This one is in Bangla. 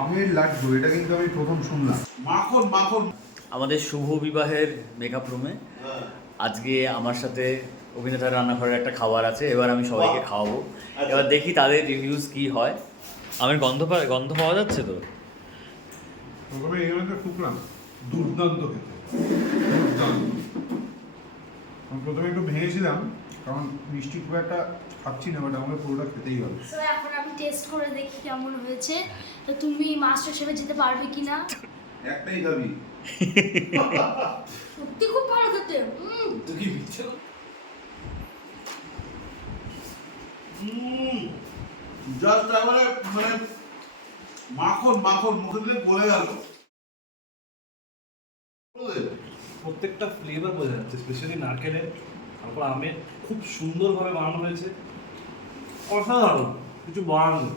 আমের লাড্ডু, এটা কিন্তু আমি প্রথম শুনলাম। মাখন মাখন। আমাদের শুভ বিবাহের মেকআপ রুমে আজকে আমার সাথে অভিনেতার রান্নাঘরের একটা খাবার আছে। এবার আমি সবাইকে খাওয়াবো। এবার দেখি তাদের রিভিউজ কি হয়। আমের গন্ধ পাওয়া যাচ্ছে তো। প্রথমে এগুলোকে শুকলাম, দুর্দান্ত খেতে, দুর্দান্ত। আমি প্রথমে একটু ভেঙেছিলাম, কারণ মিষ্টি খুব একটা খাচ্ছি না, বাট আমাকে পুরোটা খেতেই হবে। সো এখন আমি টেস্ট করে দেখি কেমন হয়েছে। তো তুমি মাস্টার শেফে যেতে পারবে কিনা? একটাই দাবি। সত্যি খুব ভালো খেতে। তো কি মিথ্যে? জাস্ট এবারে মানে মাখন মাখন মুখে দিলে গলে গেল। প্রত্যেকটা ফ্লেভার বোঝা যাচ্ছে, স্পেশালি নারকেলের, তারপর আমের খুব সুন্দরভাবে বানানো হয়েছে, অসাধারণ, কিছু বলার নেই।